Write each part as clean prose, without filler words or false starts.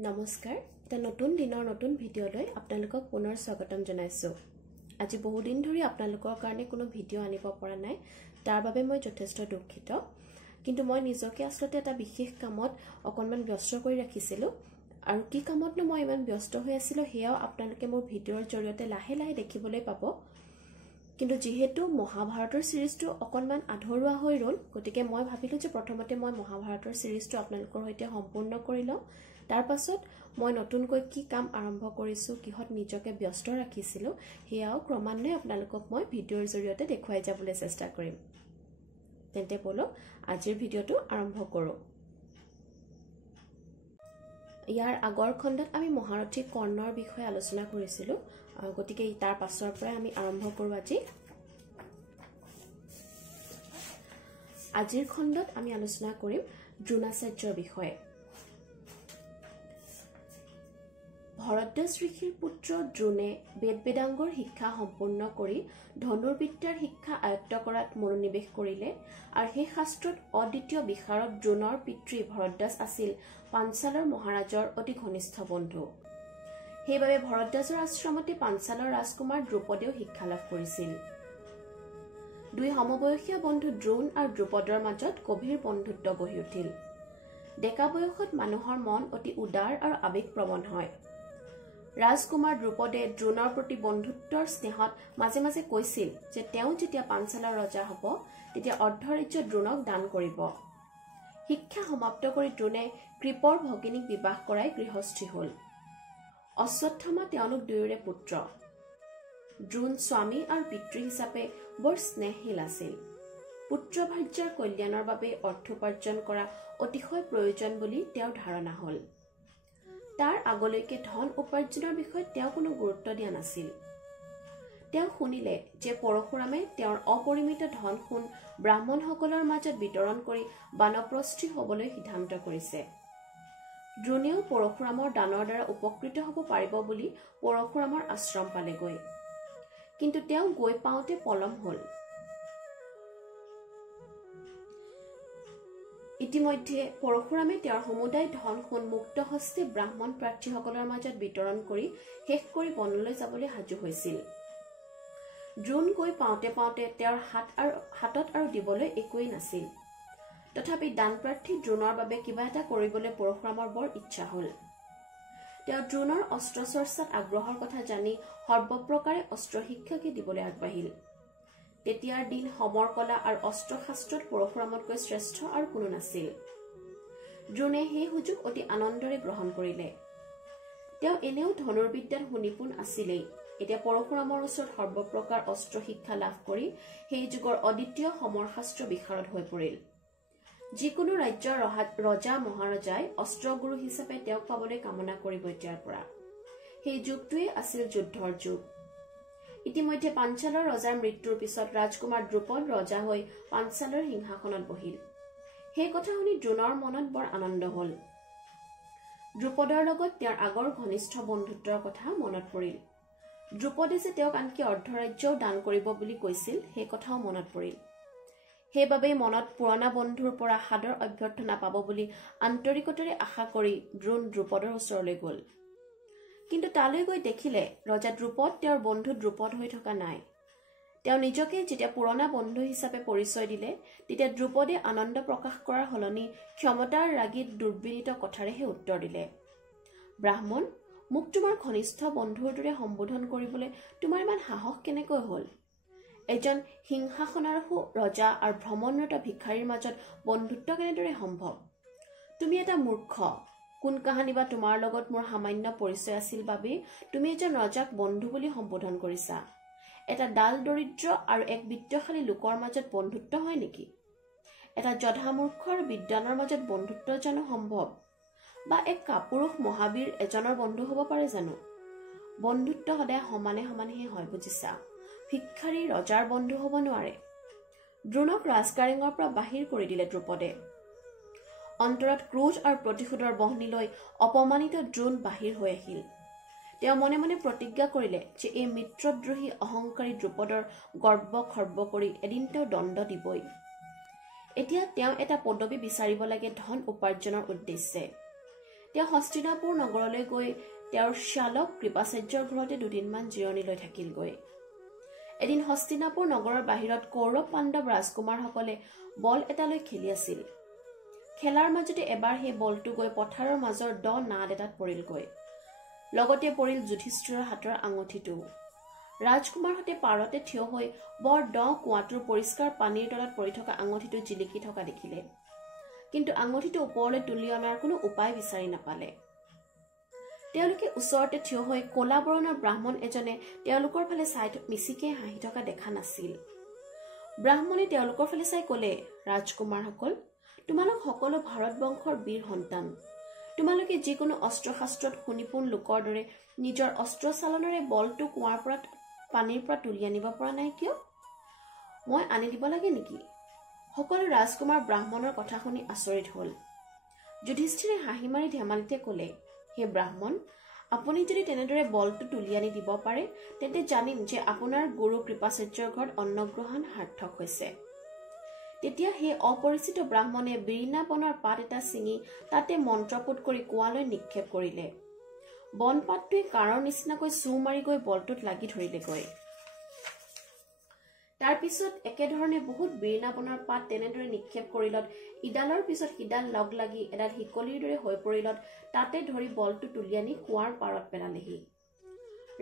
নমস্কাৰ এটা নতুন দিনৰ নতুন ভিডিঅ'লৈ আপোনালোকক পুনৰ স্বাগতম জনাইছো আজি বহু দিন ধৰি আপোনালোকৰ কাৰণে কোনো ভিডিঅ' আনিব পৰা নাই তাৰ বাবে মই যথেষ্ট দুঃখিত কিন্তু মই নিজকে আসলতে এটা বিশেষ কামত অকনমান ব্যস্ত কৰি ৰাখিছিলো আৰু কি কামতনো মই ইমান ব্যস্ত হৈ আছিলো হেয়াও আপোনালোকে মোৰ ভিডিঅ'ৰ জৰিয়তে লাহে লাহে দেখিবলৈ পাব কিন্তু যেহেতু মহাভাৰতৰ সিৰিজটো অকনমান আধৰুৱা হৈ ৰল গতিকে মই ভাবিলো যে প্ৰথমতে মই মহাভাৰতৰ সিৰিজটো আপোনালোকৰ সৈতে সম্পূৰ্ণ কৰি লওঁ তাৰ পাছত মই নতুনকৈ কি কাম আৰম্ভ কৰিছো কিহত নিজকে ব্যস্ত ৰাখিছিলো হেয়াও ক্ৰমান্বয়ে আপোনালোকক মই ভিডিঅ'ৰ জৰিয়তে দেখুৱাই যাবলৈ চেষ্টা কৰিম তেন্তে বলো আজিৰ ভিডিঅ'টো আৰম্ভ কৰো ইয়াৰ আগৰ খণ্ডত আমি মহাৰথী কৰ্ণৰ বিষয়ে আলোচনা কৰিছিলো গতিকে তাৰ পাছৰ পৰা আমি আৰম্ভ কৰো আজিৰ খণ্ডত আমি আলোচনা কৰিম দ্ৰোণাচাৰ্যৰ বিষয়ে ভৰদ্বাজ ঋষিৰ পুত্ৰ দ্ৰোণে বেদ-বেদাংগৰ শিক্ষা সম্পূৰ্ণ কৰি ধনুৰ্বিদ্যাৰ শিক্ষা আয়ত্ত কৰাত মনোনিৱেশ কৰিলে আৰু সেই শাস্ত্ৰত অদ্বিতীয় বিশাৰদ দ্ৰোণৰ পিতৃ ভৰদ্বাজ আছিল পাঞ্চালৰ মহাৰাজৰ অতি ঘনিষ্ঠ বন্ধু সেইবাবে ভৰদ্বাজৰ আশ্ৰমতে পাঞ্চালৰ ৰাজকুমাৰ দ্ৰুপদেও শিক্ষা লাভ কৰিছিল দুই সমবয়সীয়া বন্ধু দ্ৰোণ আৰু দ্ৰুপদৰ মাজত গভীৰ বন্ধুত্ব গঢ়ি উঠিল ডেকা বয়সত মানুহৰ মন অতি উদাৰ আৰু আবেগপ্ৰৱণ হয় ৰাজকুমাৰ দ্ৰুপদে দ্ৰোণৰ প্ৰতি বন্ধুত্বৰ স্নেহত মাজে মাজে কৈছিল যে তেওঁ যেতিয়া পাঞ্চালৰ ৰজা হ'ব তেতিয়া অৰ্ধৰাজ্য দ্ৰোণক দান কৰিব শিক্ষা সমাপ্ত কৰি দ্ৰোণে কৃপৰ ভগিনীক বিবাহ কৰাই গৃহস্থী হ'ল অশ্বত্থামা তেওঁলোক দুয়োৰে পুত্ৰ দ্ৰোণ স্বামী আৰু পিতৃ হিচাপে বৰ স্নেহশীল আছিল পুত্ৰ ভাৰ্যাৰ কল্যাণৰ বাবে অৰ্থোপাৰ্জন কৰা অতিশয় প্ৰয়োজন বুলি তেওঁৰ ধাৰণা হ'ল তাৰ আগলৈকে ধন উপাৰ্জনৰ বিষয়ত তেওঁ কোনো গুৰুত্ব দিয়া নাছিল তেওঁ শুনিলে যে পৰশুৰামে তেওঁৰ অপৰিমিত ধন সোণ ব্ৰাহ্মণসকলৰ মাজত বিতৰণ কৰি বানপ্ৰস্থী হ'বলৈ সিদ্ধান্ত কৰিছে দ্ৰোণেও পৰশুৰামৰ দানৰ দ্বাৰা উপকৃত হ'ব পাৰিব বুলি পৰশুৰামৰ আশ্ৰম পালেগৈ কিন্তু তেওঁ গৈ পাওঁতে পলম হ'ল ইতিমধ্যে পৰশুৰামে তেওঁৰ সমুদায় ধন সোণ মুক্ত হস্তে ব্ৰাহ্মণ প্ৰাৰ্থীসকলৰ মাজত বিতৰণ কৰি শেষ কৰি বনলৈ যাবলৈ সাজু হৈছিল দ্ৰোণ গৈ পাওঁতে পাওঁতে তেওঁৰ হাতত আৰু দিবলৈ একোৱেই নাছিল তথাপি দান প্ৰাৰ্থী দ্ৰোণৰ বাবে কিবা এটা কৰিবলৈ পৰশুৰামৰ বৰ ইচ্ছা হ'ল তেওঁ দ্ৰোণৰ অস্ত্ৰ চৰ্চাত আগ্ৰহৰ কথা জানি সৰ্বপ্ৰকাৰে অস্ত্ৰ শিক্ষাকে দিবলৈ আগবাঢ়িল তেতিয়াৰ দিন সমৰ কলা আৰু অস্ত্ৰ শাস্ত্ৰত পৰশুৰামতকৈ শ্ৰেষ্ঠ আৰু কোনো নাছিল দ্ৰোণে সেই সুযোগ অতি আনন্দৰে গ্ৰহণ কৰিলে তেওঁ এনেও ধনুৰ্বিদ্যাত সুনিপুণ আছিলেই এতিয়া পৰশুৰামৰ ওচৰত সৰ্বপ্ৰকাৰ অস্ত্ৰ শিক্ষা লাভ কৰি সেই যুগৰ অদ্বিতীয় সমৰ শাস্ত্ৰ বিশাৰদ হৈ পৰিল যিকোনো ৰাজ্যৰ ৰজা মহাৰজাই অস্ত্ৰগুৰু হিচাপে তেওঁক পাবলৈ কামনা কৰিব এতিয়াৰ পৰা সেই যুগটোৱে আছিল যুদ্ধৰ যুগ ইতিমধ্যে পাঞ্চালৰ ৰজাৰ মৃত্যুৰ পিছত ৰাজকুমাৰ দ্ৰুপদ ৰজা হৈ পাঞ্চালৰ সিংহাসনত বহিল সেই কথা শুনি দ্ৰোণৰ মনত বৰ আনন্দ হ'ল দ্ৰুপদৰ লগত তেওঁৰ আগৰ ঘনিষ্ঠ বন্ধুত্বৰ কথা মনত পৰিল দ্ৰুপদে যে তেওঁক আনকি অৰ্ধৰাজ্যও দান কৰিব বুলি কৈছিল সেই কথাও মনত পৰিল সেইবাবে মনত পুৰণা বন্ধুৰ পৰা সাদৰ অভ্যৰ্থনা পাব বুলি আন্তৰিকতাৰে আশা কৰি দ্ৰোণ দ্ৰুপদৰ ওচৰলৈ গ'ল কিন্তু তালৈ গৈ দেখিলে ৰজা দ্ৰুপদ তেওঁৰ বন্ধু দ্ৰুপদ হৈ থকা নাই তেওঁ নিজকে যেতিয়া পুৰণা বন্ধু হিচাপে পৰিচয় দিলে তেতিয়া দ্ৰুপদে আনন্দ প্ৰকাশ কৰাৰ সলনি ক্ষমতাৰ ৰাগীত দুৰ্বিনীত কথাৰেহে উত্তৰ দিলে ব্ৰাহ্মণ মোক তোমাৰ ঘনিষ্ঠ বন্ধুৰ দৰে সম্বোধন কৰিবলৈ তোমাৰ ইমান সাহস কেনেকৈ হ'ল এজন সিংহাসনাৰূঢ় ৰজা আৰু ভ্ৰমণৰত ভিক্ষাৰীৰ মাজত বন্ধুত্ব কেনেদৰে সম্ভৱ তুমি এটা মূৰ্খ কোন কাহানি বা তোমাৰ লগত মোৰ সামান্য পৰিচয় আছিল বাবে তুমি এজন ৰজাক বন্ধু বুলি সম্বোধন কৰিছা এটা ডাল দৰিদ্ৰ আৰু এক বিত্তশালী লোকৰ মাজত বন্ধুত্ব হয় নেকি এটা জধামূৰ্খ আৰু বিদ্বানৰ মাজত বন্ধুত্ব জানো সম্ভৱ বা এক কাপুৰুষ মহাবীৰ এজনৰ বন্ধু হ'ব পাৰে জানো বন্ধুত্ব সদায় সমানে সমানেহে হয় বুজিছা ভিক্ষাৰী ৰজাৰ বন্ধু হ'ব নোৱাৰে দ্ৰোণক ৰাজকাৰেঙৰ পৰা বাহিৰ কৰি দিলে দ্ৰুপদে অন্তৰত ক্ৰোধ আৰু প্ৰতিশোধৰ বহনি লৈ অপমানিত দ্ৰোণ বাহিৰ হৈ আহিল তেওঁ মনে মনে প্ৰতিজ্ঞা কৰিলে যে এই মিত্ৰদ্ৰোহী অহংকাৰী দ্ৰুপদৰ গৰ্ব খৰ্ব কৰি এদিন তেওঁ দণ্ড দিবই এতিয়া তেওঁ এটা পদবী বিচাৰিব লাগে ধন উপাৰ্জনৰ উদ্দেশ্যে তেওঁ হস্তিনাপুৰ নগৰলৈ গৈ তেওঁৰ শ্যালক কৃপাচাৰ্যৰ ঘৰতে দুদিনমান জিৰণি লৈ থাকিলগৈ। এদিন হস্তিনাপুৰ নগৰৰ বাহিৰত কৌৰৱ পাণ্ডৱ ৰাজকুমাৰসকলে বল এটালৈ খেলি আছিল। খেলাৰ মাজতে এবাৰ সেই বলটো গৈ পথাৰৰ মাজৰ দ নাদ এটাত পৰিলগৈ। লগতে পৰিল যুধিষ্ঠিৰৰ হাতৰ আঙুঠিটো। ৰাজকুমাৰহঁতে পাৰতে থিয় হৈ বৰ দ কুঁৱাটোৰ পৰিষ্কাৰ পানীৰ তলত পৰি থকা আঙুঠিটো জিলিকি থকা দেখিলে, কিন্তু আঙুঠিটো ওপৰলৈ তুলি অনাৰ কোনো উপায় বিচাৰি নাপালে। তেওঁলোকে ওচৰতে থিয় হৈ কলা বৰণৰ ব্ৰাহ্মণ এজনে তেওঁলোকৰ ফালে চাই মিচিকে হাঁহি থকা দেখা নাছিল। ব্ৰাহ্মণে তেওঁলোকৰ ফালে চাই ক'লে, ৰাজকুমাৰসকল, তোমালোক সকলো ভাৰতবংশৰ বীৰ সন্তান। তোমালোকে যিকোনো অস্ত্ৰ শাস্ত্ৰত সুনিপুণ লোকৰ দৰে নিজৰ অস্ত্ৰ চালনেৰে বলটো কুঁৱাৰ পৰা পানীৰ পৰা তুলি আনিব পৰা নাই কিয়? মই আনি দিব লাগে নেকি? সকলো ৰাজকুমাৰ ব্ৰাহ্মণৰ কথা শুনি আচৰিত হল। যুধিষ্ঠিৰে হাঁহি মাৰি ধেমালিতে ক'লে, হে ব্ৰাহ্মণ, আপুনি যদি তেনেদৰে বলটো তুলি আনি দিব পাৰে তেন্তে জানিম যে আপোনাৰ গুৰু কৃপাচাৰ্যৰ ঘৰত অন্নগ্ৰহণ সাৰ্থক হৈছে। তেতিয়া সেই অপৰিচিত ব্ৰাহ্মণে বিৰিণা বনৰ পাত এটা ছিঙি তাতে মন্ত্ৰপুত কৰি কুঁৱালৈ নিক্ষেপ কৰিলে। বনপাতটোৱে কাঁড়ৰ নিচিনাকৈ চু মাৰি গৈ বলটোত লাগি ধৰিলেগৈ। তাৰ পিছত একেধৰণে বহুত বিৰিণা বনৰ পাত তেনেদৰে নিক্ষেপ কৰিলত ইডালৰ পিছত সিডাল লগ লাগি এডাল শিকলিৰ দৰে হৈ পৰিলত তাতে ধৰি বলটো তুলি আনি কুঁৱাৰ পাৰত পেলালেহি।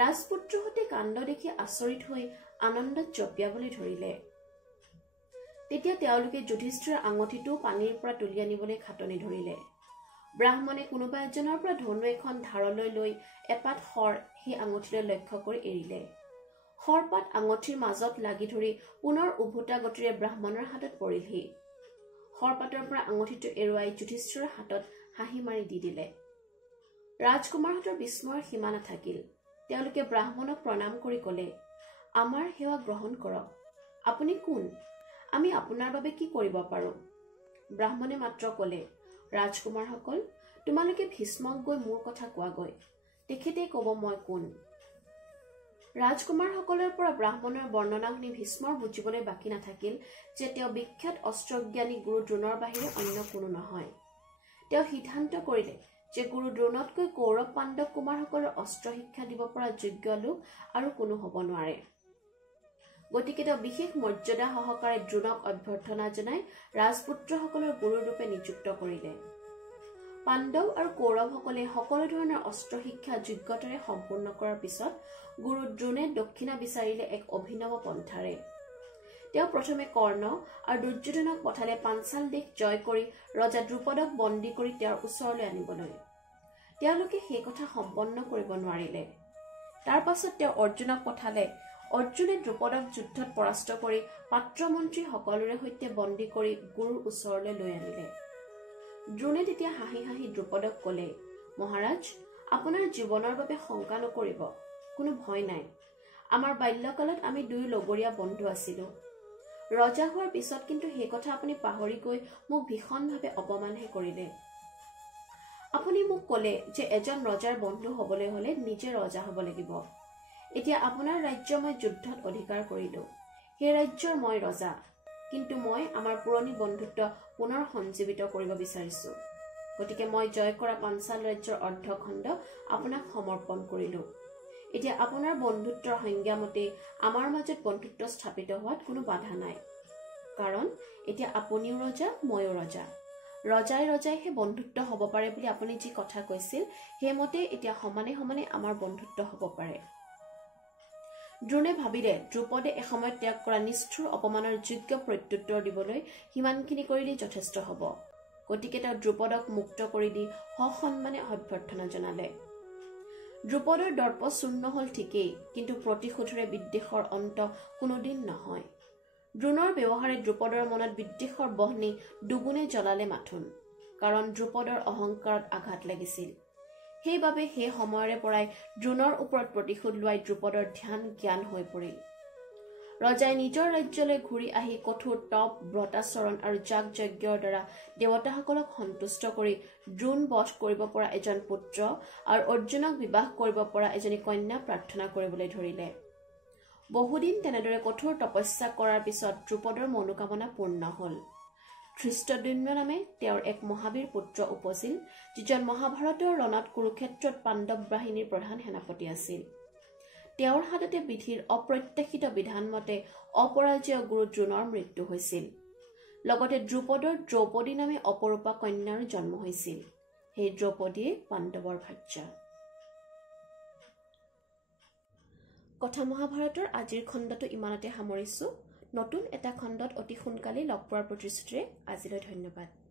ৰাজপুত্ৰহঁতে কাণ্ড দেখি আচৰিত হৈ আনন্দত জঁপিয়াবলৈ ধৰিলে। তেতিয়া তেওঁলোকে যুধিষ্ঠিৰৰ আঙুঠিটো পানীৰ পৰা তুলি আনিবলৈ খাটনি ধৰিলে। ব্ৰাহ্মণে কোনোবা এজনৰ পৰা ধনু এখন ধাৰলৈ লৈ এপাত শৰ সেই আঙুঠিলৈ লক্ষ্য কৰি এৰিলে। শৰপাত আঙুঠিৰ মাজত লাগি ধৰি পুনৰ উভোটা গতিৰে ব্ৰাহ্মণৰ হাতত পৰিলহি। শৰপাতৰ পৰা আঙুঠিটো এৰুৱাই যুধিষ্ঠিৰৰ হাতত হাঁহি মাৰি দি দিলে। ৰাজকুমাৰহঁতৰ বিস্ময়ৰ সীমা নাথাকিল। তেওঁলোকে ব্ৰাহ্মণক প্ৰণাম কৰি ক'লে, আমাৰ সেৱা গ্ৰহণ কৰক। আপুনি কোন? আমি আপোনাৰ বাবে কি কৰিব পাৰোঁ? ব্ৰাহ্মণে মাত্ৰ ক'লে, ৰাজকুমাৰসকল, তোমালোকে ভীষ্মক গৈ মোৰ কথা কোৱাগৈ, তেখেতেই ক'ব মই কোন। ৰাজকুমাৰসকলৰ পৰা ব্ৰাহ্মণৰ বৰ্ণনা শুনি ভীষ্মৰ বুজিবলৈ বাকী নাথাকিল যে তেওঁ বিখ্যাত অস্ত্ৰজ্ঞানী গুৰু দ্ৰোণৰ বাহিৰে অন্য কোনো নহয়। তেওঁ সিদ্ধান্ত কৰিলে যে গুৰু দ্ৰোণতকৈ কৌৰৱ পাণ্ডৱ কুমাৰসকলৰ অস্ত্ৰ শিক্ষা দিব পৰা যোগ্য লোক আৰু কোনো হ'ব নোৱাৰে। গতিকে তেওঁ বিশেষ মৰ্যাদা সহকাৰে দ্ৰোণক অভ্যৰ্থনা জনাই ৰাজপুত্ৰসকলৰ গুৰুৰূপে নিযুক্ত কৰিলে। পাণ্ডৱ আৰু কৌৰৱসকলে সকলো ধৰণৰ অস্ত্ৰ শিক্ষা যোগ্যতাৰে সম্পূৰ্ণ কৰাৰ পিছত গুৰু দ্ৰোণে দক্ষিণা বিচাৰিলে এক অভিনৱ পন্থাৰে। তেওঁ প্ৰথমে কৰ্ণ আৰু দুৰ্যোধনক পঠালে পাঞ্চাল দেশ জয় কৰি ৰজা দ্ৰুপদক বন্দী কৰি তেওঁৰ ওচৰলৈ আনিবলৈ। তেওঁলোকে সেই কথা সম্পন্ন কৰিব নোৱাৰিলে। তাৰ পাছত তেওঁ অৰ্জুনক পঠালে। অৰ্জুনে দ্ৰুপদক যুদ্ধত পৰাস্ত কৰি পাত্ৰমন্ত্ৰী সকলোৰে সৈতে বন্দী কৰি গুৰুৰ ওচৰলৈ লৈ আনিলে। দ্ৰোণে তেতিয়া হাঁহি হাঁহি দ্ৰুপদক ক'লে, মহাৰাজ, আপোনাৰ জীৱনৰ বাবে শংকা নকৰিব, কোনো ভয় নাই। আমাৰ বাল্যকালত আমি দুয়ো লগৰীয়া বন্ধু আছিলো। ৰজা হোৱাৰ পিছত কিন্তু সেই কথা আপুনি পাহৰি গৈ মোক ভীষণভাৱে অপমানহে কৰিলে। আপুনি মোক ক'লে যে এজন ৰজাৰ বন্ধু হ'বলৈ হ'লে নিজে ৰজা হ'ব লাগিব। এতিয়া আপোনাৰ ৰাজ্য মই যুদ্ধত অধিকাৰ কৰিলো। সেই ৰাজ্যৰ মই ৰজা, কিন্তু মই আমাৰ পুৰণি বন্ধুত্ব পুনৰ সঞ্জীৱিত কৰিব বিচাৰিছো। গতিকে মই জয় কৰা পাঞ্চাল ৰাজ্যৰ অৰ্ধখণ্ড আপোনাক সমৰ্পণ কৰিলো। এতিয়া আপোনাৰ বন্ধুত্বৰ সংজ্ঞা মতে আমাৰ মাজত বন্ধুত্ব স্থাপিত হোৱাত কোনো বাধা নাই, কাৰণ এতিয়া আপুনিও ৰজা, ময়ো ৰজা। ৰজাই ৰজাইহে বন্ধুত্ব হ'ব পাৰে বুলি আপুনি যি কথা কৈছিল, সেইমতে এতিয়া সমানে সমানে আমাৰ বন্ধুত্ব হ'ব পাৰে। দ্ৰোণে ভাবিলে দ্ৰুপদে এসময়ত ত্যাগ কৰা নিষ্ঠুৰ অপমানৰ যোগ্য প্ৰত্যুত্তৰ দিবলৈ সিমানখিনি কৰিলেই যথেষ্ট হ'ব। গতিকে তেওঁ দ্ৰুপদক মুক্ত কৰি দি সসন্মানে অভ্যৰ্থনা জনালে। দ্ৰুপদৰ দৰ্প চূৰ্ণ হ'ল ঠিকেই, কিন্তু প্ৰতিশোধৰে বিদ্বেষৰ অন্ত কোনোদিন নহয়। দ্ৰোণৰ ব্যৱহাৰে দ্ৰুপদৰ মনত বিদ্বেষৰ বহ্নি দুগুণে জ্বলালে মাথোন, কাৰণ দ্ৰুপদৰ অহংকাৰত আঘাত লাগিছিল। সেইবাবে সেই সময়ৰে পৰাই দ্ৰোণৰ ওপৰত প্ৰতিশোধ লোৱাই দ্ৰুপদৰ ধ্যান জ্ঞান হৈ পৰিল। ৰজাই নিজৰ ৰাজ্যলৈ ঘূৰি আহি কঠোৰ তপ, ব্ৰতাচৰণ আৰু যাগ যজ্ঞৰ দ্বাৰা দেৱতাসকলক সন্তুষ্ট কৰি দ্ৰোণ বধ কৰিব পৰা এজন পুত্ৰ আৰু অৰ্জুনক বিবাহ কৰিব পৰা এজনী কন্যা প্ৰাৰ্থনা কৰিবলৈ ধৰিলে। বহুদিন তেনেদৰে কঠোৰ তপস্যা কৰাৰ পিছত দ্ৰুপদৰ মনোকামনা পূৰ্ণ হ'ল। ধৃষ্টদ্যুম্ন নামে তেওঁৰ এক মহাবীৰ পুত্ৰ উপজিল, যিজন মহাভাৰতৰ ৰণত কুৰুক্ষেত্ৰত পাণ্ডৱ বাহিনীৰ প্ৰধান সেনাপতি আছিল। তেওঁৰ হাততে বিধিৰ অপ্ৰত্যাশিত বিধান মতে অপৰাজয় গুৰু দ্ৰোণৰ মৃত্যু হৈছিল। লগতে দ্ৰুপদৰ দ্ৰৌপদী নামে অপৰূপা কন্যাৰ জন্ম হৈছিল। সেই দ্ৰৌপদীয়ে পাণ্ডৱৰ ভাৰ্যা। কথা মহাভাৰতৰ আজিৰ খণ্ডটো ইমানতে সামৰিছোঁ। নতুন এটা খণ্ডত অতি সোনকালেই লগ পোৱাৰ প্ৰতিশ্ৰুতিৰে আজিলৈ ধন্যবাদ।